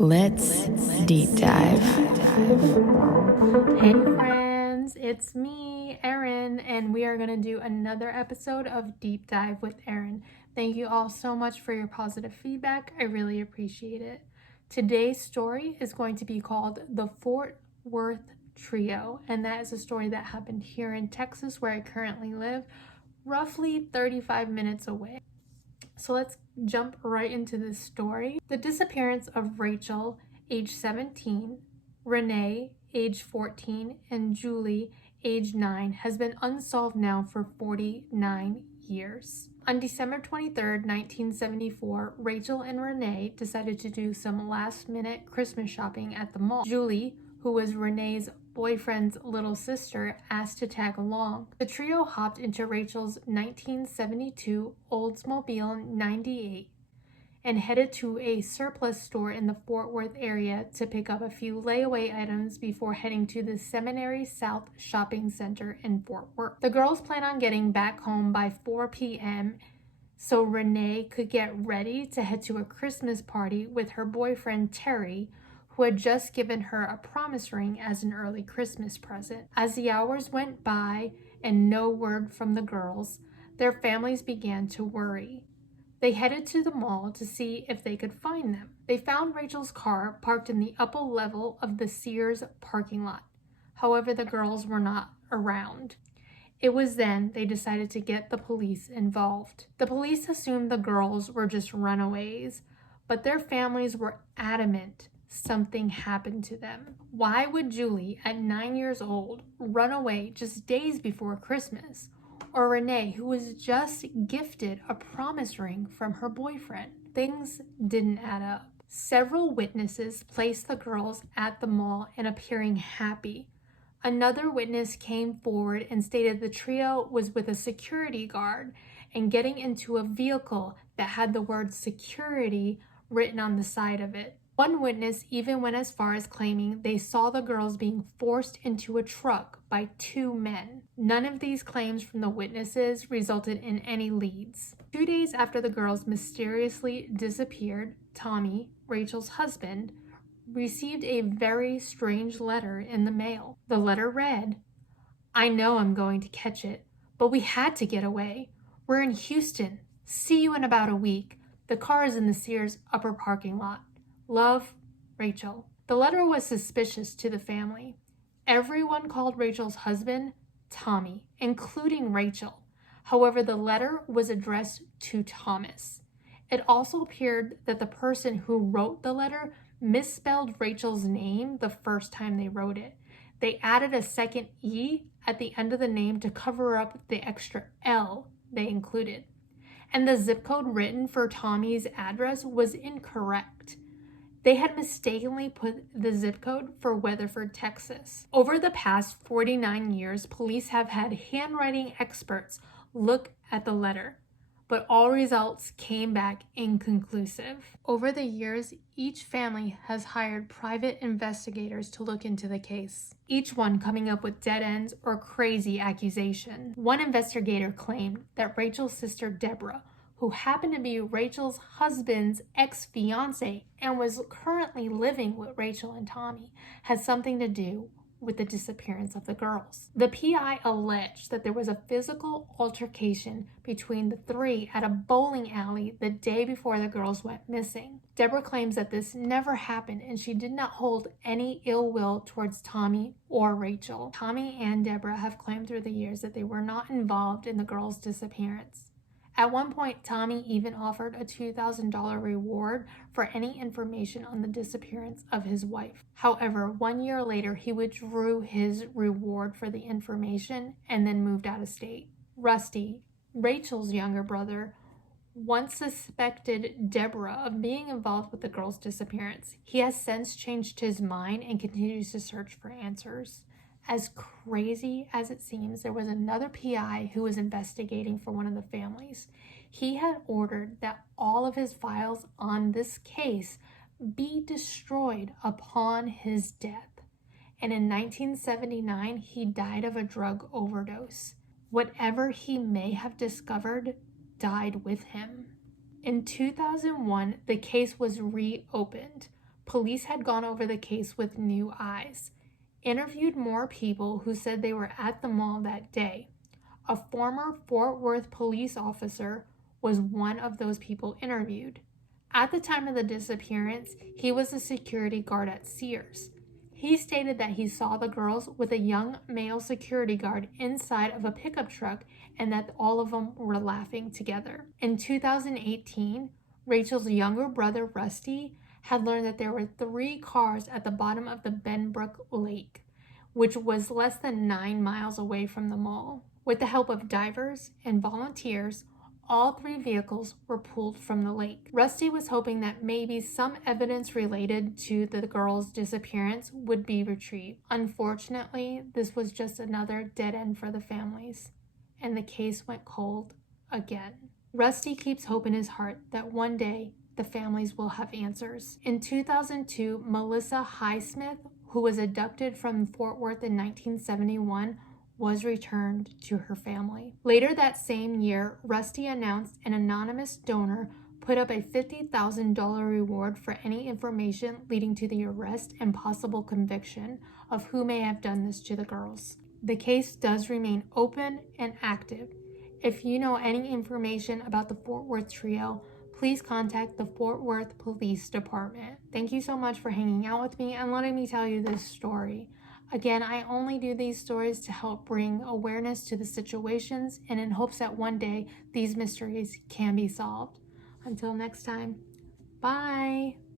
Let's deep dive. Hey friends, it's me, Erin, and we are going to do another episode of Deep Dive with Erin. Thank you all so much for your positive feedback. I really appreciate it. Today's story is going to be called The Fort Worth Trio, and that is a story that happened here in Texas where I currently live, roughly 35 minutes away. So let's jump right into this story. The disappearance of Rachel, age 17, Renee, age 14, and Julie, age 9, has been unsolved now for 49 years. On December 23rd, 1974, Rachel and Renee decided to do some last-minute Christmas shopping at the mall. Julie, who was Renee's boyfriend's little sister, asked to tag along. The trio hopped into Rachel's 1972 Oldsmobile 98 and headed to a surplus store in the Fort Worth area to pick up a few layaway items before heading to the Seminary South Shopping Center in Fort Worth. The girls plan on getting back home by 4 p.m. so Renee could get ready to head to a Christmas party with her boyfriend Terry, who had just given her a promise ring as an early Christmas present. As the hours went by and no word from the girls, their families began to worry. They headed to the mall to see if they could find them. They found Rachel's car parked in the upper level of the Sears parking lot. However, the girls were not around. It was then they decided to get the police involved. The police assumed the girls were just runaways, but their families were adamant something happened to them. Why would Julie, at 9 years old, run away just days before Christmas? Or Renee, who was just gifted a promise ring from her boyfriend? Things didn't add up. Several witnesses placed the girls at the mall and appearing happy. Another witness came forward and stated the trio was with a security guard and getting into a vehicle that had the word security written on the side of it. One witness even went as far as claiming they saw the girls being forced into a truck by two men. None of these claims from the witnesses resulted in any leads. 2 days after the girls mysteriously disappeared, Tommy, Rachel's husband, received a very strange letter in the mail. The letter read, "I know I'm going to catch it, but we had to get away. We're in Houston. See you in about a week. The car is in the Sears upper parking lot. Love, Rachel." The letter was suspicious to the family. Everyone called Rachel's husband Tommy, including Rachel. However, the letter was addressed to Thomas. It also appeared that the person who wrote the letter misspelled Rachel's name the first time they wrote it. They added a second E at the end of the name to cover up the extra L they included. And the zip code written for Tommy's address was incorrect. They had mistakenly put the zip code for Weatherford, Texas. Over the past 49 years, police have had handwriting experts look at the letter, but all results came back inconclusive. Over the years, each family has hired private investigators to look into the case, each one coming up with dead ends or crazy accusation. One investigator claimed that Rachel's sister Deborah, who happened to be Rachel's husband's ex-fiance and was currently living with Rachel and Tommy, had something to do with the disappearance of the girls. The PI alleged that there was a physical altercation between the three at a bowling alley the day before the girls went missing. Deborah claims that this never happened and she did not hold any ill will towards Tommy or Rachel. Tommy and Deborah have claimed through the years that they were not involved in the girls' disappearance. At one point, Tommy even offered a $2,000 reward for any information on the disappearance of his wife. However, 1 year later, he withdrew his reward for the information and then moved out of state. Rusty, Rachel's younger brother, once suspected Deborah of being involved with the girl's disappearance. He has since changed his mind and continues to search for answers. As crazy as it seems, there was another PI who was investigating for one of the families. He had ordered that all of his files on this case be destroyed upon his death. And in 1979, he died of a drug overdose. Whatever he may have discovered died with him. In 2001, the case was reopened, police had gone over the case with new eyes, interviewed more people who said they were at the mall that day. A former Fort Worth police officer was one of those people interviewed. At the time of the disappearance, he was a security guard at Sears. He stated that he saw the girls with a young male security guard inside of a pickup truck and that all of them were laughing together. In 2018, Rachel's younger brother, Rusty, had learned that there were 3 cars at the bottom of the Benbrook Lake, which was less than 9 miles away from the mall. With the help of divers and volunteers, all 3 vehicles were pulled from the lake. Rusty was hoping that maybe some evidence related to the girls' disappearance would be retrieved. Unfortunately, this was just another dead end for the families, and the case went cold again. Rusty keeps hope in his heart that one day the families will have answers. In 2002, Melissa Highsmith, who was abducted from Fort Worth in 1971, was returned to her family. Later that same year, Rusty announced an anonymous donor put up a $50,000 reward for any information leading to the arrest and possible conviction of who may have done this to the girls. The case does remain open and active. If you know any information about the Fort Worth trio, please contact the Fort Worth Police Department. Thank you so much for hanging out with me and letting me tell you this story. Again, I only do these stories to help bring awareness to the situations and in hopes that one day these mysteries can be solved. Until next time, bye!